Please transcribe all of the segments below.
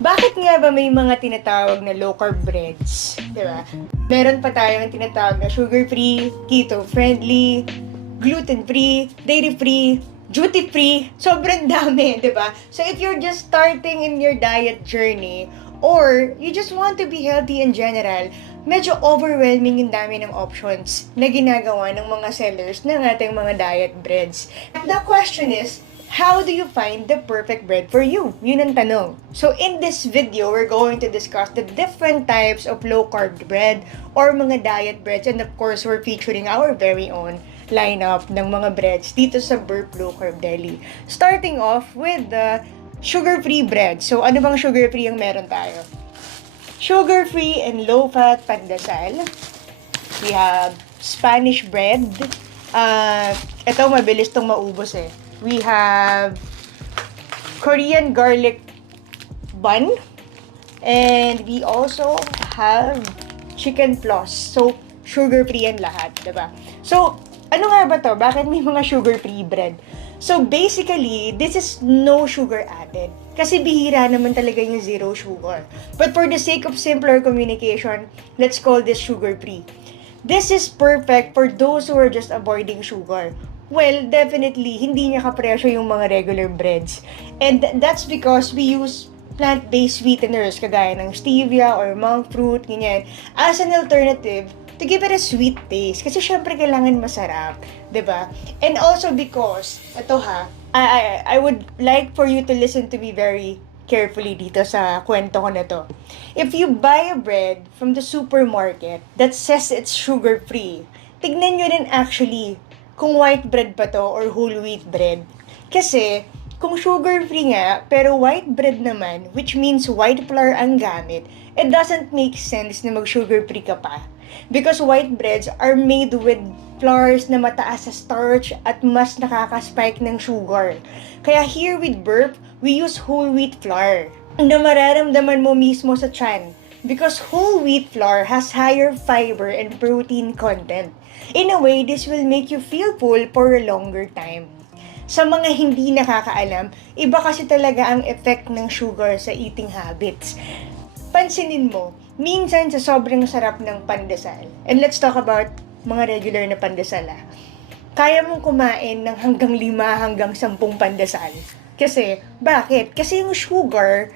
Bakit nga ba may mga tinatawag na low-carb breads? Diba? Meron pa tayong tinatawag na sugar-free, keto-friendly, gluten-free, dairy-free, duty-free. Sobrang dami, diba? So if you're just starting in your diet journey, or you just want to be healthy in general, medyo overwhelming yung dami ng options na ginagawa ng mga sellers ng ating mga diet breads. The question is, how do you find the perfect bread for you? Yun ang tanong. So in this video, we're going to discuss the different types of low-carb bread or mga diet breads. And of course, we're featuring our very own lineup ng mga breads dito sa Burp Low Carb Deli. Starting off with the sugar-free bread. So ano bang sugar-free yung meron tayo? Sugar-free and low-fat pandesal. We have Spanish bread. Ito, mabilis tong maubos eh. We have Korean garlic bun. And we also have chicken floss. So, sugar-free yan lahat, diba? So, ano nga ba to? Bakit may mga sugar-free bread? So, basically, this is no sugar added. Kasi bihira naman talaga yung zero sugar. But for the sake of simpler communication, let's call this sugar-free. This is perfect for those who are just avoiding sugar. Well, definitely, hindi niya kapresyo yung mga regular breads. And that's because we use plant-based sweeteners kagaya ng stevia or monk fruit, ganyan, as an alternative to give it a sweet taste. Kasi syempre kailangan masarap, 'di ba? And also because, ito ha, I would like for you to listen to me very carefully dito sa kwento ko na to. If you buy a bread from the supermarket that says it's sugar-free, tignan nyo rin actually kung white bread pa to or whole wheat bread. Kasi, kung sugar-free nga, pero white bread naman, which means white flour ang gamit, it doesn't make sense na mag-sugar-free ka pa. Because white breads are made with flours na mataas sa starch at mas nakaka-spike ng sugar. Kaya here with Burp, we use whole wheat flour na mararamdaman mo mismo sa tiyan. Because whole wheat flour has higher fiber and protein content. In a way, this will make you feel full for a longer time. Sa mga hindi nakakaalam, iba kasi talaga ang effect ng sugar sa eating habits. Pansinin mo, minsan sa sobrang sarap ng pandesal, and let's talk about mga regular na pandesal kaya mong kumain ng hanggang 5 hanggang 10 pandesal. Kasi, bakit? Kasi yung sugar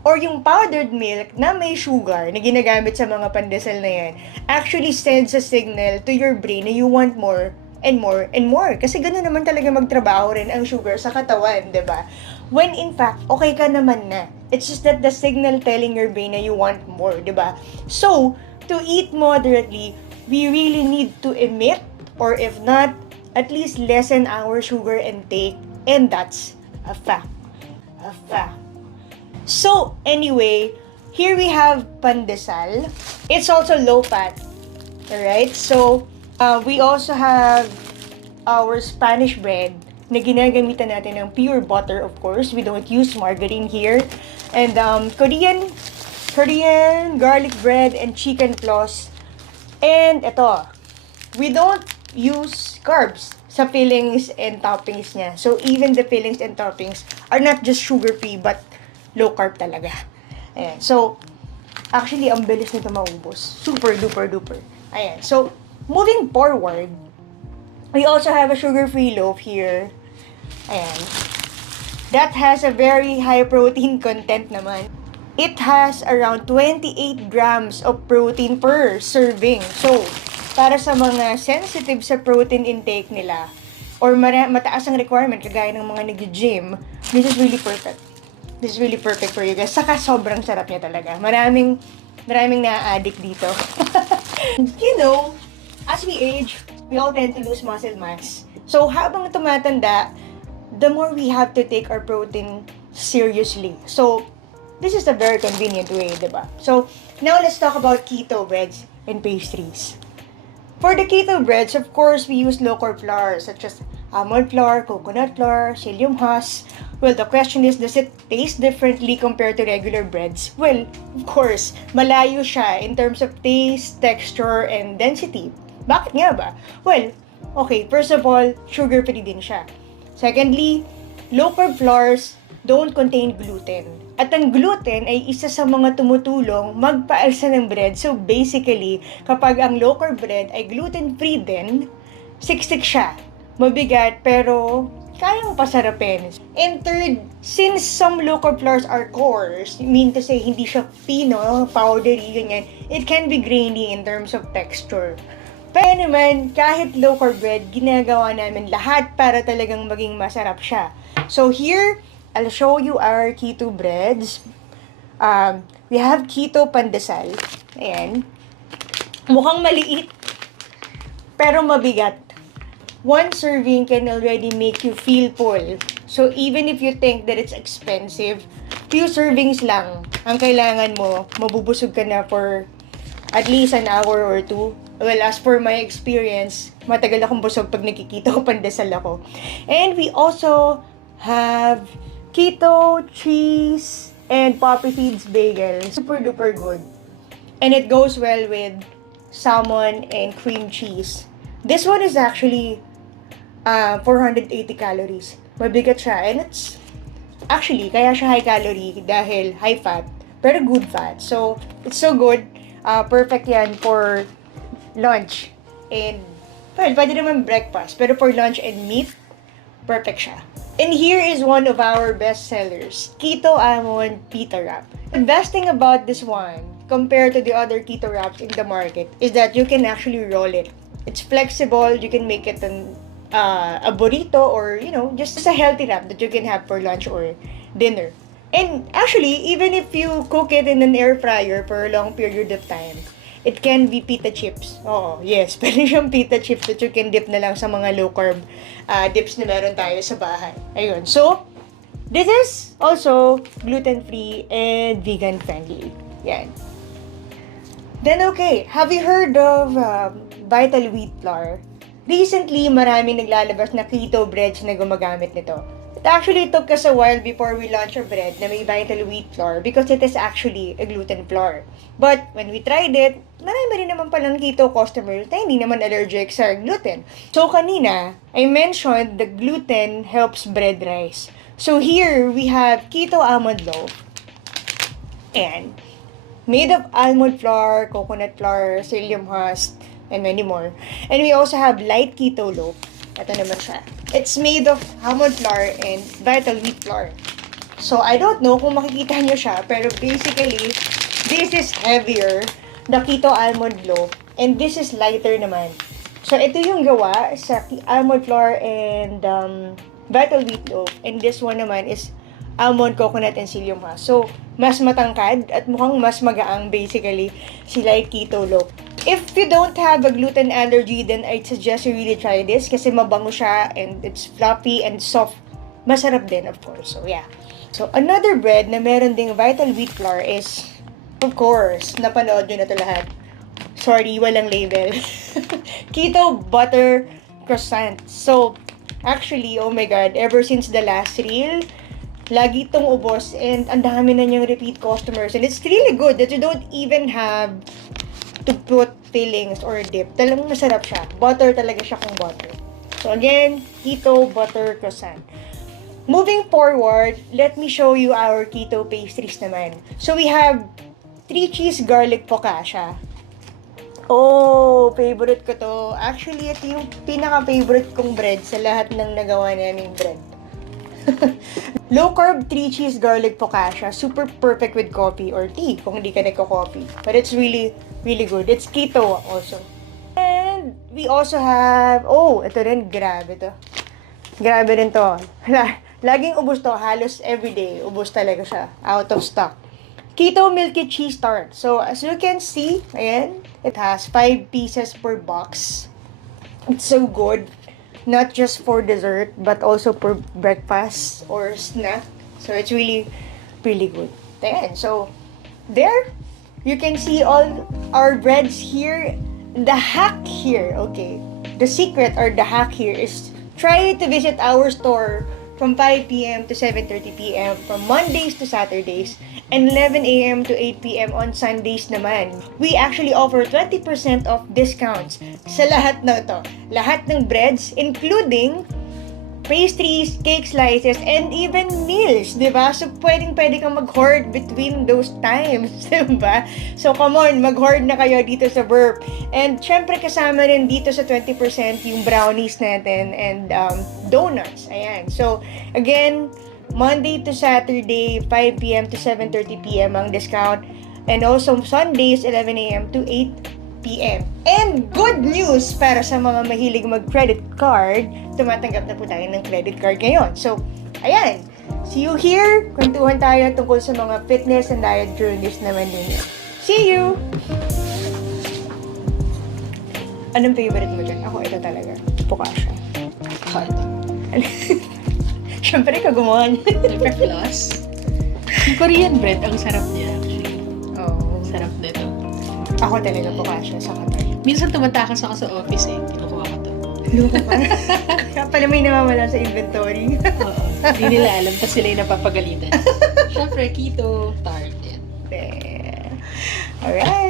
or yung powdered milk na may sugar na ginagamit sa mga pandesal na yan actually sends a signal to your brain na you want more and more and more. Kasi gano'n naman talaga magtrabaho rin ang sugar sa katawan, 'di ba? When in fact, okay ka naman na. It's just that the signal telling your brain na you want more, 'di ba? So, to eat moderately, we really need to emit, or if not, at least lessen our sugar intake, and that's a fact. A fact. So, anyway, here we have pandesal. It's also low fat. Alright? So, we also have our Spanish bread na ginagamitan natin ng pure butter, of course. We don't use margarine here. And Korean garlic bread and chicken floss. And ito, we don't use carbs sa fillings and toppings niya. So, even the fillings and toppings are not just sugar-free, but low carb talaga. Ayan. So, actually, ang bilis nito maubos. Super duper duper. Ayan. So, moving forward, we also have a sugar-free loaf here. Ayan. That has a very high protein content naman. It has around 28 grams of protein per serving. So, para sa mga sensitive sa protein intake nila, or mataas ang requirement, kagaya ng mga nag-gym, this is really perfect. This is really perfect for you guys. Saka sobrang sarap niya talaga. Maraming na-addict dito. You know, as we age, we all tend to lose muscle mass. So, habang tumatanda, the more we have to take our protein seriously. So, this is a very convenient way, diba? So, now let's talk about keto breads and pastries. For the keto breads, of course, we use low-carb flours such as almond flour, coconut flour, psyllium husk. Well, the question is, does it taste differently compared to regular breads? Well, of course, malayo siya in terms of taste, texture, and density. Bakit nga ba? Well, okay, first of all, sugar-free din siya. Secondly, low-carb flours don't contain gluten. At ang gluten ay isa sa mga tumutulong magpaalsa ng bread. So basically, kapag ang low carb bread ay gluten-free din, siksik siya. Mabigat pero kayang pasarapin. And third, since some low carb flours are coarse, mean to say hindi siya fino, powdery, ganyan, it can be grainy in terms of texture. Pero naman, kahit low carb bread, ginagawa namin lahat para talagang maging masarap siya. So here, I'll show you our keto breads. We have keto pandesal. Ayan. Mukhang maliit, pero mabigat. One serving can already make you feel full. So even if you think that it's expensive, few servings lang ang kailangan mo, mabubusog ka na for at least an hour or two. Well, as for my experience, matagal akong busog pag nakikita ko pandesal ako. And we also have keto, cheese, and poppy seeds bagel. Super duper good. And it goes well with salmon and cream cheese. This one is actually 480 calories. Mabigat siya. And it's actually, kaya siya high calorie dahil high fat, pero good fat. So, it's so good. Perfect yan for lunch. And, well, pwede naman breakfast. Pero for lunch and meat, perfect siya. And here is one of our best sellers, Keto Almond Pita Wrap. The best thing about this one, compared to the other keto wraps in the market, is that you can actually roll it. It's flexible, you can make it a burrito or, just a healthy wrap that you can have for lunch or dinner. And actually, even if you cook it in an air fryer for a long period of time, it can be pita chips. Oh, yes. Pwede siyang pita chips that you can dip na lang sa mga low-carb dips na meron tayo sa bahay. Ayun. So, this is also gluten-free and vegan-friendly. Yan. Then, okay. Have you heard of Vital Wheat Flour? Recently, maraming naglalabas na keto breads na gumagamit nito. It actually took us a while before we launched our bread na may Vital Wheat Flour because it is actually a gluten flour. But when we tried it, marami rin naman palang keto customers na hindi naman allergic sa gluten. So kanina, I mentioned the gluten helps bread rise. So here, we have keto almond loaf. And made of almond flour, coconut flour, psyllium husk, and many more. And we also have light keto loaf. Ito naman siya. It's made of almond flour and vital wheat flour. So, I don't know kung makikita nyo siya, pero basically, this is heavier, the keto almond loaf, and this is lighter naman. So, ito yung gawa sa almond flour and vital wheat loaf, and this one naman is almond, coconut, and psyllium husk. So, mas matangkad at mukhang mas magaang basically si light keto loaf. If you don't have a gluten allergy, then I'd suggest you really try this kasi mabango siya and it's fluffy and soft. Masarap din, of course. So, yeah. So, another bread na meron ding vital wheat flour is, of course, napanood nyo na ito lahat. Sorry, walang label. Keto butter croissant. So, actually, oh my God, ever since the last reel, lagi itong ubos and ang dami na niyang repeat customers. And it's really good that you don't even have to put fillings or dip. Talagang masarap siya. Butter talaga siya kung butter. So again, keto butter croissant. Moving forward, let me show you our keto pastries naman. So we have 3 cheese garlic focaccia. Oh, favorite ko to. Actually, ito yung pinaka-favorite kong bread sa lahat ng nagawa naming bread. Low carb 3 cheese garlic focaccia, super perfect with coffee or tea kung hindi ka nagko-coffee. But it's really, really good. It's keto also. And we also have, ito rin, grabe to. Grabe rin to. Laging ubos to, halos everyday. Ubos talaga siya. Out of stock. Keto Milky Cheese Tart. So, as you can see, ayan, it has 5 pieces per box. It's so good. Not just for dessert, but also for breakfast or snack. So, it's really, really good. Ayan. So, there, you can see all our breads here. The hack here, okay, the secret or the hack here is try to visit our store from 5 p.m. to 7:30 p.m. from Mondays to Saturdays and 11 a.m. to 8 p.m. on Sundays naman. We actually offer 20% off discounts sa lahat na ito. Lahat ng breads, including pastries, cake slices, and even meals, di ba? So, pwede kang mag-hoard between those times, di ba? So, come on, mag-hoard na kayo dito sa Burp. And, syempre, kasama rin dito sa 20% yung brownies natin and donuts. Ayan. So, again, Monday to Saturday, 5 p.m. to 7:30 p.m. ang discount. And also, Sundays, 11 a.m. to 8 p.m. And good news para sa mga mahilig mag-credit card, tumatanggap na po tayo ng credit card ngayon. So, ayan. See you here. Kwentuhan tayo tungkol sa mga fitness and diet journeys naman ninyo. See you! Anong favorite mo dyan? Ako, ito talaga. Focaccia. Ako ito. Siyempre, kagumawa niya. Siyempre floss. Yung Korean bread, ang sarap niya actually. Oo. Sarap nito. Ako talaga focaccia sa kapal. Minsan tumatakas ako sa office kinukuha ko to. Loko pa. Kaya pala may namamala sa inventory. Oo. Hindi nila alam, tapos sila yung napapagalitan. Siyempre, keto, tart, yan. Alright.